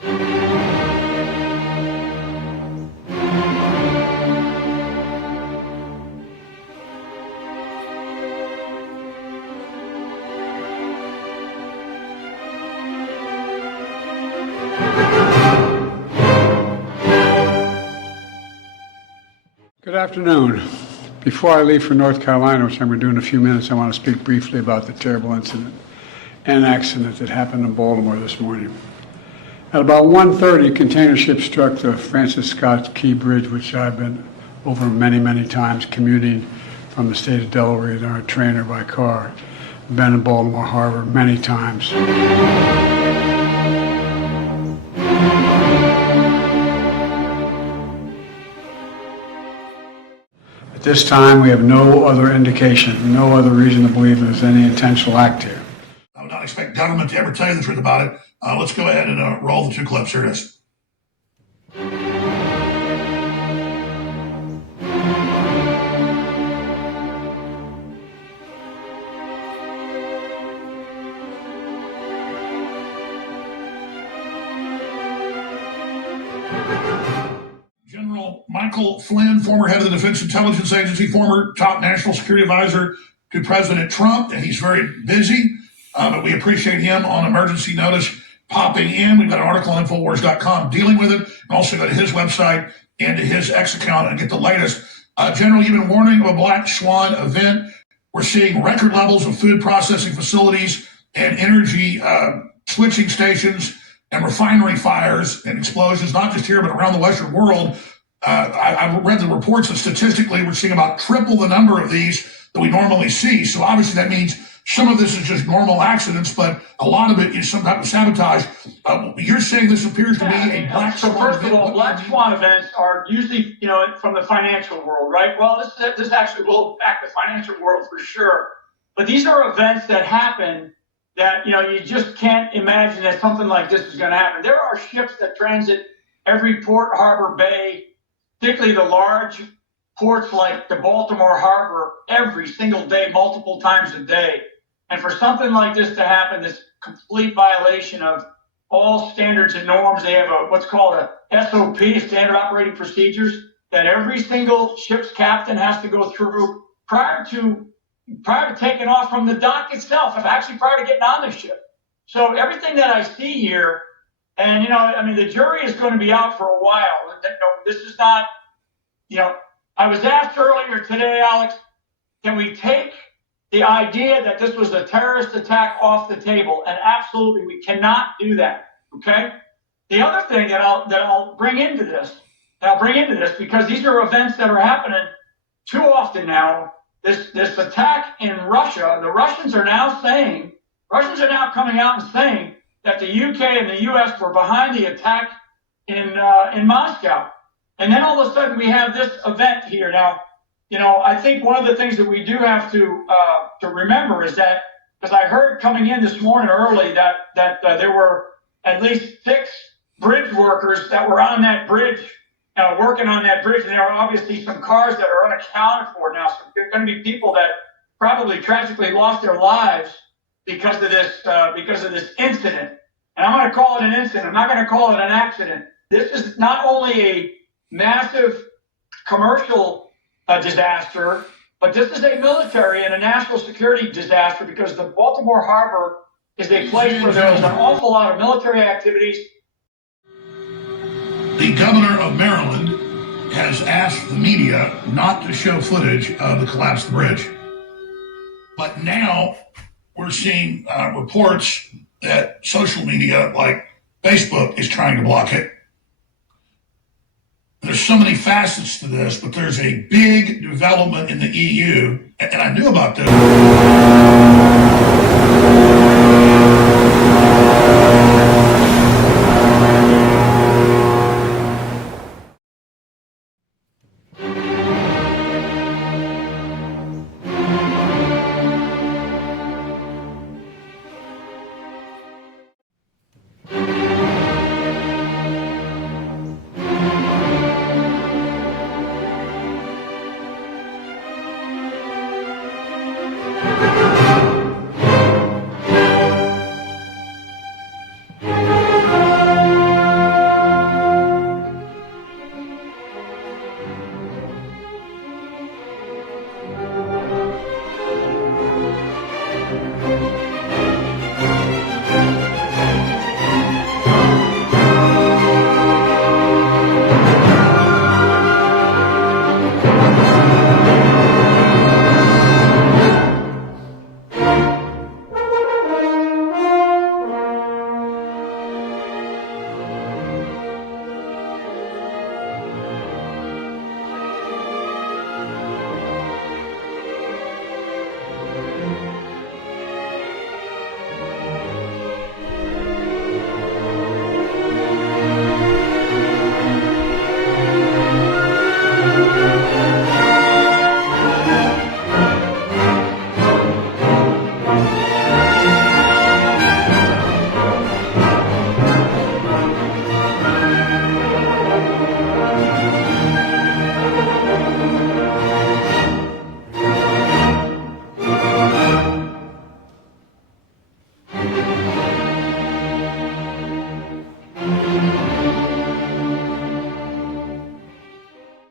Good afternoon. Before I leave for North Carolina, which I'm going to do in a few minutes, I want to speak briefly about the terrible incident and accident that happened in Baltimore this morning. At about 1:30, a container ship struck the Francis Scott Key Bridge, which I've been over many, many times commuting from the state of Delaware in our trainer by car. I've been in Baltimore Harbor many times. At this time, we have no other indication, no other reason to believe there's any intentional act here. I would not expect government to ever tell you the truth about it. Let's go ahead and roll the two clips. Here it is. General Michael Flynn, former head of the Defense Intelligence Agency, former top national security advisor to President Trump, and he's very busy, but we appreciate him on emergency notice popping in. We've got an article on Infowars.com dealing with it, and also go to his website and to his X account and get the latest. General, you've been warning of a black swan event. We're seeing record levels of food processing facilities and energy switching stations and refinery fires and explosions, not just here, but around the Western world. I've read the reports that statistically we're seeing about triple the number of these that we normally see. So obviously that means some of this is just normal accidents, but a lot of it is some type of sabotage. You're saying this appears to be a black swan event. So first of all, black swan events are usually, from the financial world, right? Well, this actually will impact the financial world for sure. But these are events that happen that, you just can't imagine that something like this is going to happen. There are ships that transit every port, harbor, bay, particularly the large ports like the Baltimore Harbor, every single day, multiple times a day. And for something like this to happen, this complete violation of all standards and norms, they have what's called a SOP, standard operating procedures, that every single ship's captain has to go through prior to taking off from the dock itself, actually prior to getting on the ship. So everything that I see here, and the jury is going to be out for a while. This is not, I was asked earlier today, Alex, can we take the idea that this was a terrorist attack off the table? And absolutely, we cannot do that. Okay. The other thing that I'll bring into this, because these are events that are happening too often now. This attack in Russia, the Russians are now coming out and saying that the UK and the US were behind the attack in Moscow. And then all of a sudden we have this event here. Now, I think one of the things that we do have to remember is that, because I heard coming in this morning early that there were at least 6 bridge workers that were on that bridge, working on that bridge, and there are obviously some cars that are unaccounted for now. So there are going to be people that probably tragically lost their lives because of this incident. And I'm going to call it an incident. I'm not going to call it an accident. This is not only a massive commercial disaster, but this is a military and a national security disaster, because the Baltimore Harbor is a place where there is an awful lot of military activities. The governor of Maryland has asked the media not to show footage of the collapsed bridge. But now we're seeing reports that social media like Facebook is trying to block it. There's so many facets to this, but there's a big development in the EU, and I knew about this.